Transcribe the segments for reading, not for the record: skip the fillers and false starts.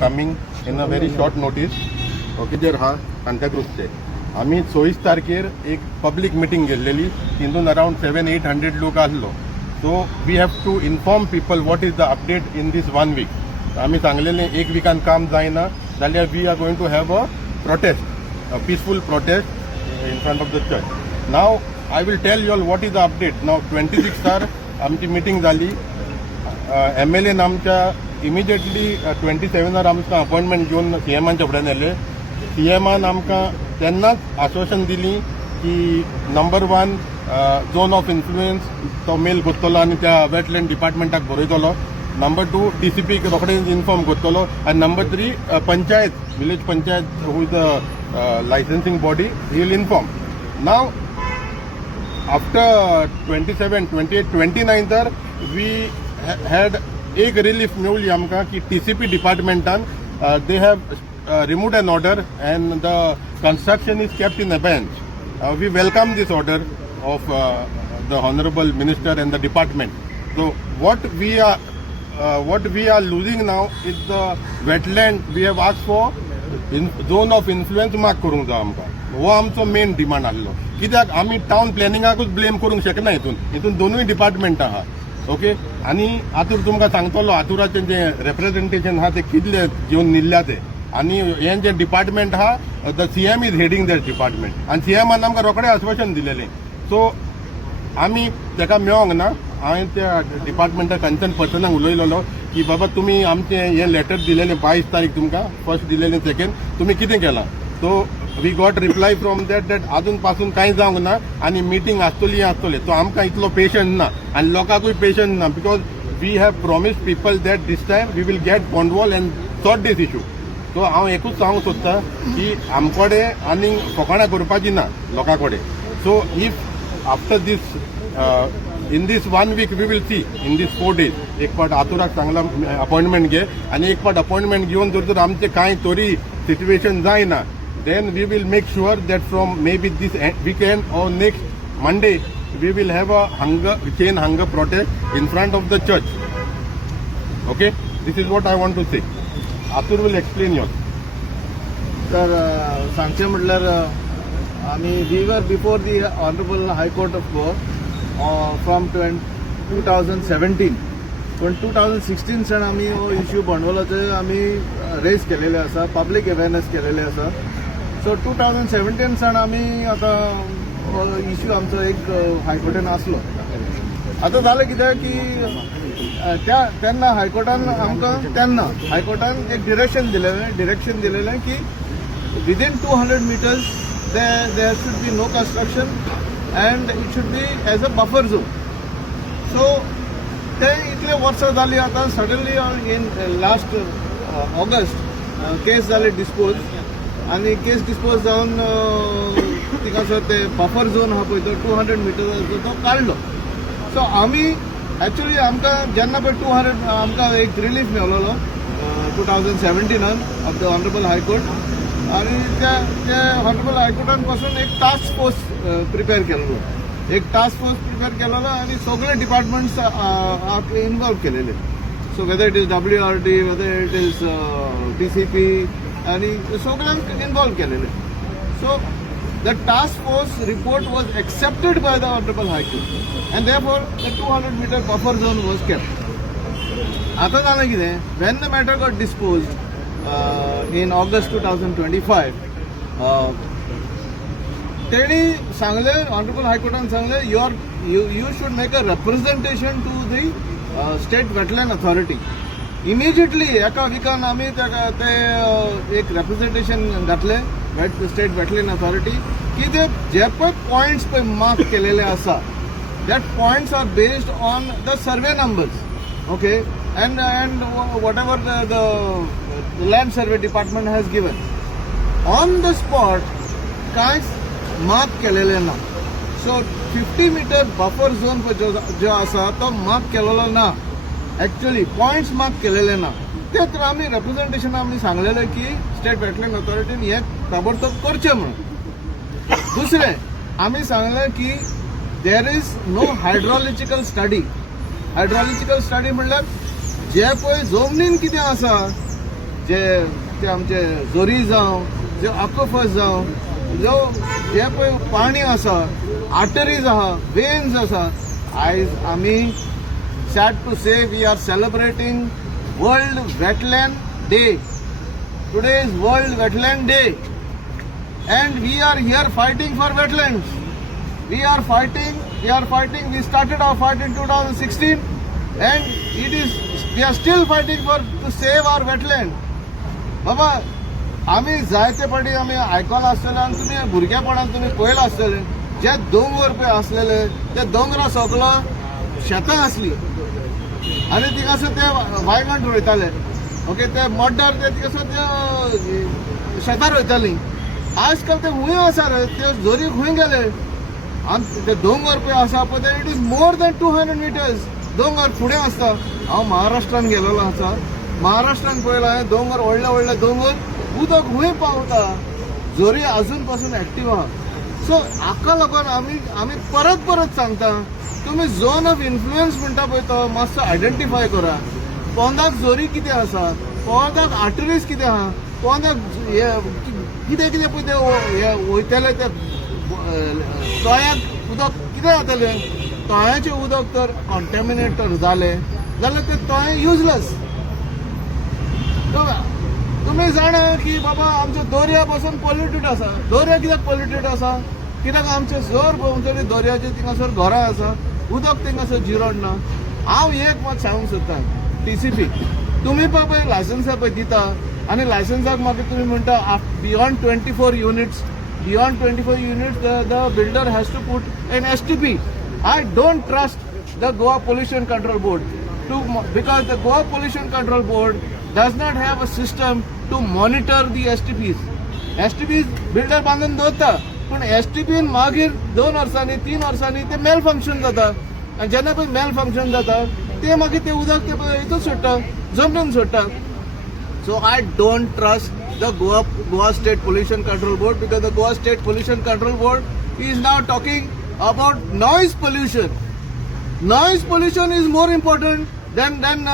Coming in a very short notice. Okay जर हा सांताक्रूजचे आम्ही 24 तारखेर एक पब्लिक मिटींग गेल्लेली, तितून अराउंड 700-800 लोक आसलो. So we have to inform people what is the update in this 1 week. आम्ही सांगलेले एक विकान काम जायना जाल्यार we are going to have a protest, a peaceful protest in front of the church. Now I will tell you all what is the update. Now 26 आमची meeting झाली. MLA आमच्या इमिजिएटली 27 आमकां अपॉइंटमेंट घेवन CMांच्या फुड्यान येले. CMान आमकां तेन्नाच आश्वासन दिली की नंबर 1 झोन ऑफ इन्फ्लुएन्स तो मेल करतलो आनी त्या वेटलँड डिपार्टमेंटाक बरयतलो. नंबर 2 DCPक रोखडेच इन्फॉर्म करतलो. आनी number 3 panchayat, village panchayat who is the licensing body, he will inform. Now after 27, 28, 29 तर वी हॅड एक रिलीफ मेवली आमकां की TCP डिपार्टमेंटान they have removed an order and the construction is kept in abeyance. We welcome this order of the Honorable Minister and the department. So what we are losing now is the wetland. We have asked for zone of influence mark करूंक जाय आमकां. हो आमचो main demand आसलो. कित्याक आमी town प्लॅनिंगाकूच blame करूंक शकना. हितून दोनूय डिपार्टमेंट आहा. ओके. आनी हातूंत तुमकां सांगतलो हातुराचें जें रेप्रेझेंटेशन आहा तें कितले घेवन निल्ल्या तें. आणि हें जे डिपार्टमेंट आहा the CM is heading that department. आनी CMान आमकां रोखडें आश्वासन दिलेलें. सो आमी तेका मेळोंक ना. हांवें त्या डिपार्टमेंटा कन्सर्न पर्सनाक उलयलेलो की बाबा तुमी आमचें हें लेटर दिलेलें 22 तारीख तुमकां, फर्स्ट दिलेलें सेकेंड, तुमी कितें केलां. So we got reply from that आजून पासून कांय जावंक ना आनी मिटींग आसतली. सो आमकां इतलो पेशन्स ना आनी लोकांकूय पेशन्स ना. Because we have promised people that this time we will get bund wall and sort this issue. So हांव एकूच सांगूंक सोदतां की आमकोडे आनी फकाणां करपाची ना लोकां कडेन. So if after this in this 1 week we will see in this 4 days एक पाट आतुराक सांगला अपॉइंटमेंट घे आनी एक पाट अपॉइंटमेंट घेवन जर आमचें कांय तरी सिच्युएशन जायना then we will make sure that from maybe this weekend or next Monday we will have a chain hunger protest in front of the church. Okay, this is what I want to say. Atur will explain yours. तर सांगचे म्हटल्यार आमी we were before the honourable high court of Goa from 2017. पण 2016 San आमी हो issue बॉन्डवॉलाचे आमी raise केलेले आसा, पब्लीक अवेरनेस केलेले आसा. सो 2017 सान आमी आतां हो इश्यू आमचो एक हायकोर्टान आसलो. आतां जालें कितें की तेन्ना हायकोर्टान एक डिरेक्शन दिलेलें की within 200 meters there should be no construction and it should be as a buffer zone. So ते इतले वर्सां जालीं आतां सडनली इन लास्ट ऑगस्ट केस जाली डिस्पोज आनी केस डिस्पोज जावन तिका ते बफर झोन आहा पळय तो 200 meters तो काडलो. सो आमी एक्चुअली आमकां जेन्ना पळय 200 आमकां एक रिलीफ मेळलोलो 2017 ऑफ द ऑनरेबल हायकोर्ट. आनी त्या ऑनरेबल हायकोर्टान पासून एक टास्क फोर्स प्रिपेर केलेलो आनी सगळे डिपार्टमेंट्स इन्वॉल्व केलेले. So whether it is WRD, whether it is DCP आनी सगळ्यांक इन्वॉल्व केलेले. So the task force report was accepted by the honourable high court and therefore the 200 meter buffer zone was kept. आतां जालें कितें, when the matter got dispose in August 2025 तेणी सांगलें, honourable हायकोर्टान सांगलें you should make a representation to the state wetland authority. Immediately एका विकान आमी ते एक रिप्रेझेंटेशन घातलें स्टेट वेटलँड अथॉरिटी की जे पळय पॉयंट्स पळय मार्क केलेले आसा that points are based on the survey numbers. Okay. and whatever the land survey department has given on the spot कांयच मार्क केलेले ना. सो 50 meter बफर झोन जो आसा तो मार्क केलेलो ना. एक्चुअली पॉयंट्स मार्क केलेले ना. ते तर आमी रिप्रेझेंटेशन आमी सांगलेलें की स्टेट वेटलँड अथॉरिटीन हे ताबडतोब करचें म्हणून. दुसरें आमी सांगलें की there is no hydrological study. Hydrological study म्हणल्यार जे पळय जमनीन कितें आसा जे ते आमचे जोरी जावं जे अक्वाफर्स जावं जो जे पळय पाणी आसा आर्टरीज आहा वेन्स आसा आयज आमी sad to say we are celebrating world wetland day today is world wetland day and we are here fighting for wetlands. We are fighting. We started our fight in 2016 and we are still fighting to save our wetland. बाबा आम्ही जायते फाटी आम्ही आयकला आसतले आनी तुमी भुरगेपणान तुमी पळयला आसतले जे दोंगर पळय आसलेले ते दोंगरा सगळो शेतां आसली आनी तिका ते वायगण रोयताले ओके ते मड्डर ते तिका ते शेतां रोयतालीं आजकाल ते हुंय आसा रे ते जोरी खंय गेले आनी ते दोंगर पळय आसा पळय ते it is more than 200 metres दोंगर फुडें आसता हांव महाराष्ट्रान गेलेलो आसा महाराष्ट्रान पळयला हांवें दोंगर व्हडले व्हडले दोंगर उदक हुंय पावता जोरी अजून पासून एक्टीव आहा सो हाका लागून आमी परत परत सांगता तुमी झोन ऑफ इन्फ्लुएन्स म्हणटा पळय तो मातसो आयडेंटिफाय करा पोंदाक जोरी कितें आसा पोंदाक आर्टरीज कितें आहा पोंदाक कितें कितें पळय ते वयतले ते तळ्याक उदक कितें जातलें तळ्याचें उदक तर कॉन्टॅमिनेट तर जालें जाल्यार तें तळें युजलेस तुमी जाणा की बाबा आमचो दर्या पासून पॉल्युटेड आसा दर्या कित्याक पॉल्युटेड आसा कित्याक आमचे सर भोंवतणी दर्याचे थिंगासर घरां आसा उदक थिंगासर जिरोड ना हांव एक मात सांगूंक सोदतां TCP तुमी पळय लायसन्सां पळय दिता आनी लायसन्साक मागीर तुमी म्हणटा beyond 24 units the builder has to put an STP I don't trust the Goa pollution control board because the Goa pollution control board does not have a system to monitor the STPs builder बांदून दवरता पूण STP मागीर 2 वर्सांनी 3 वर्सांनी ते mail function जाता आनी जेन्ना पळय मेल फंक्शन जाता ते मागीर ते उदक ते हितून सोडटा जमनीन सोडटा so I don't trust the Goa state pollution control board because the Goa state pollution control board is now talking about noise pollution is more important than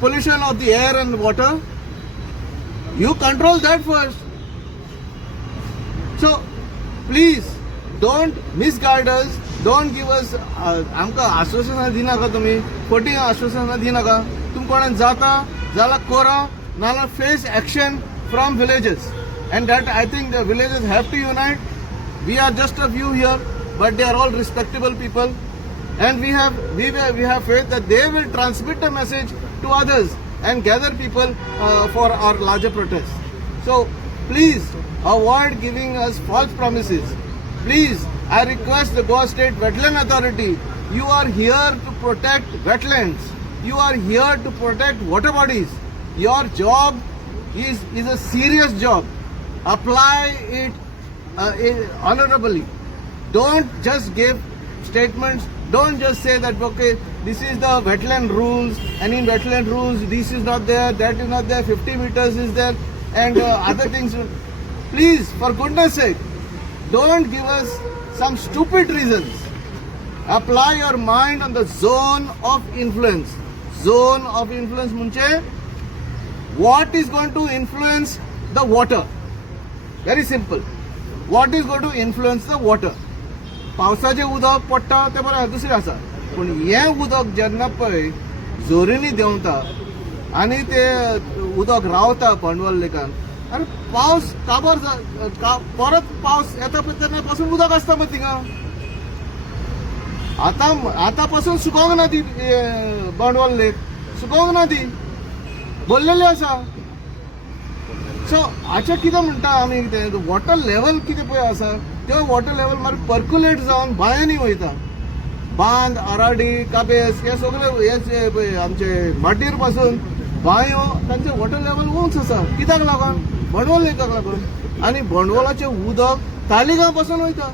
pollution of the air and water. You control that first. So please don't misguide us. Don't give us आमकां आश्वासनां दिनाका तुमी खोटी आश्वासनां दिनाका तुम कोणाक जाता जाल्यार करा नाल्यार face action from villages and that I think the villages have to unite. We are just a few here but they are all respectable people. And we have faith that they will transmit the message to others and gather people for our larger protest. So please avoid giving us false promises. Please, I request the Goa State Wetland Authority, you are here to protect wetlands. You are here to protect water bodies. Your job is a serious job. Apply it honorably. Don't just give statements. Don't just say that, okay, this is the wetland rules and in wetland rules this is not there, that is not there, 50 meters is there and other things. Please, for goodness sake, don't give us some stupid reasons. Apply your mind on the zone of influence. Zone of influence munche what is going to influence the water. Very simple. What is going to influence the water? पावसाचे उदक पडटा ते बरें दुसरें आसा पूण हें उदक जेन्ना पळय जोरींनी देंवता आनी ते उदक रावता पंडवल लेकान आनी पावस काबार परत पावस येता पळय तेन्ना पासून उदक आसता मग थिंगा आतां पासून सुकोंक ना ती पंडवल लेक सुकोंक ना ती भरलेली आसा सो हाचें कितें म्हणटा आमी कितें वॉटर लेवल कितें पळय आसा ते वॉटर लेवल मागीर पर्क्युलेट जावन बांयांनी वयता बांद आराडी काबेस हे सगळे हे पळय आमचे माटीर पासून बांयो तांचे वॉटर लेवल उंच आसा कित्याक लागून बोंडवल लेकाक लागून आनी बोंडवलाचें उदक तालिगांव पासून वयता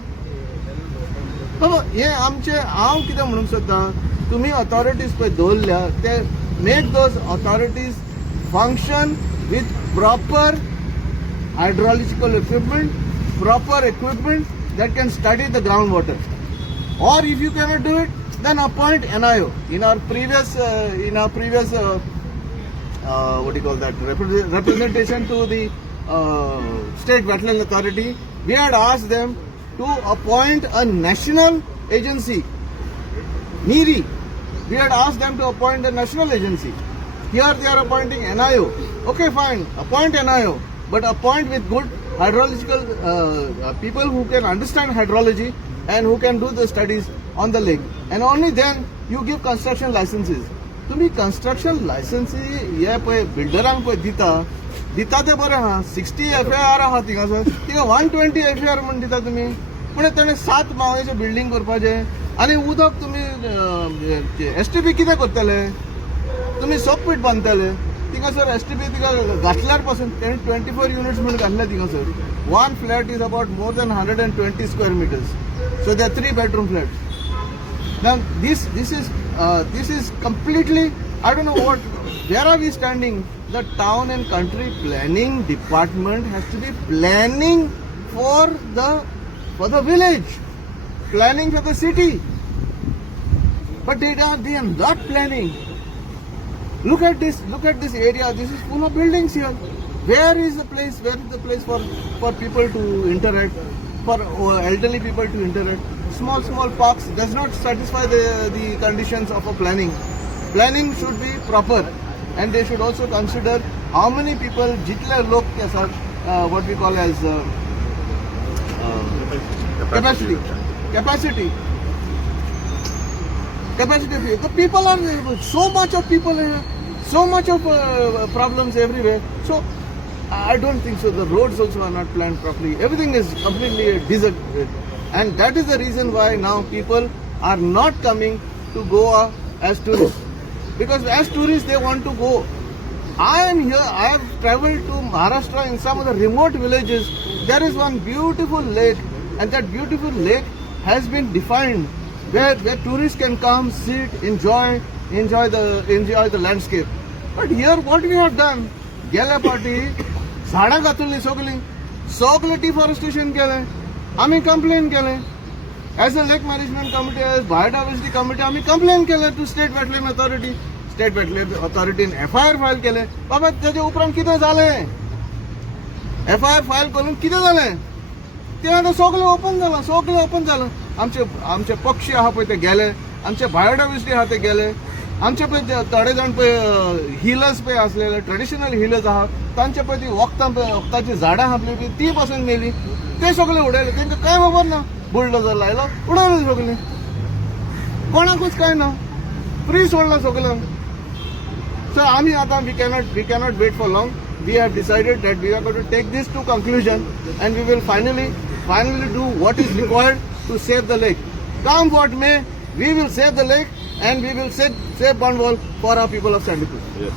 हे आमचे हांव कितें म्हणूंक सोदतां तुमी ऑथॉरिटीज पळय दवरल्या ते make those authorities function with proper hydrological equipment that can study the groundwater. Or if you cannot do it, then appoint NIO. In our previous what do you call that, representation to the State Wetland Authority. We had asked them to appoint a national agency, NEERI. We had asked them to appoint a national agency. Here they are appointing NIO. Okay, fine, appoint NIO, but appoint with good hydrological people who can understand hydrology and who can do the studies on the lake. And only then you give construction licenses. तुम्ही construction license हे पळय बिल्डरांक पळय दिता ते बरें आहा. 60 FAR आहा थिंगासर, तिका 120 FAR म्हण दिता तुम्ही. पण ताणें 7 माळेचें बिल्डींग करपाचें आनी उदक तुम्ही STP कितें करतले? तुम्ही सोकपीट बांदतले थिंगासर. STP तिका घातल्यार पासून तेणी 24 युनिट्स म्हणून घातल्या थिंगासर. One flat is about more than 120 square meters. So there are 3 bedroom flats. Now this is completely, I don't know what, where are we standing? The town and country planning department has to be planning for the village, planning for the city, but they are not planning. Look at this area. This is full of buildings here. Where is the place for people to interact, for elderly people to interact? Small parks does not satisfy the conditions of a planning. Planning should be proper, and they should also consider how many people, जितले लोग के साथ what we call as capacity. The people are so much of people here, so much of problems everywhere. So I don't think so. The roads also are not planned properly. Everything is completely disaggregated. And that is the reason why now people are not coming to Goa as tourists. Because as tourists they want to go. I am here, I have traveled to Maharashtra in some of the remote villages. There is one beautiful lake, and that beautiful lake has been defined where tourists can come, sit, enjoy the landscape. But here what we have done, गेल्या पाटी झाडां घातली सगळी deforestation केलें. आम्ही complain केलें as a lake management committee, as biodiversity committee आम्ही complain केलें to state wetland authority. State wetland अथॉरिटीन FIR फायल केलें. बाबा तेजे उपरांत कितें जालें? FIR फायल करून कितें जालें? तें आतां सगळें ओपन जालां. आमचे पक्षी आहा पळय ते गेले, आमचे बायोडायवर्सिटी आहा ते गेले, आमचे पळय थोडे जाण पळय हिलर्स पळय आसलेले, ट्रेडिशनल हिलर्स आहा, तांचे पळय ती वखदाची झाडां आहा पळय ती पासून मेली, ते सगळे उडयले. तांकां कांय खबर ना. बुलडोजर लायलो, उडयले सगळे. कोणाकूच कांय ना, फ्री सोडला सगळ्यांक. सो आमी आतां we cannot wait for long. We have decided that we are going to take this to conclusion, and we will finally do what is required to save the lake. Come what may, we will save the lake, and we will save Banwal for our people of Sandipur. Yes.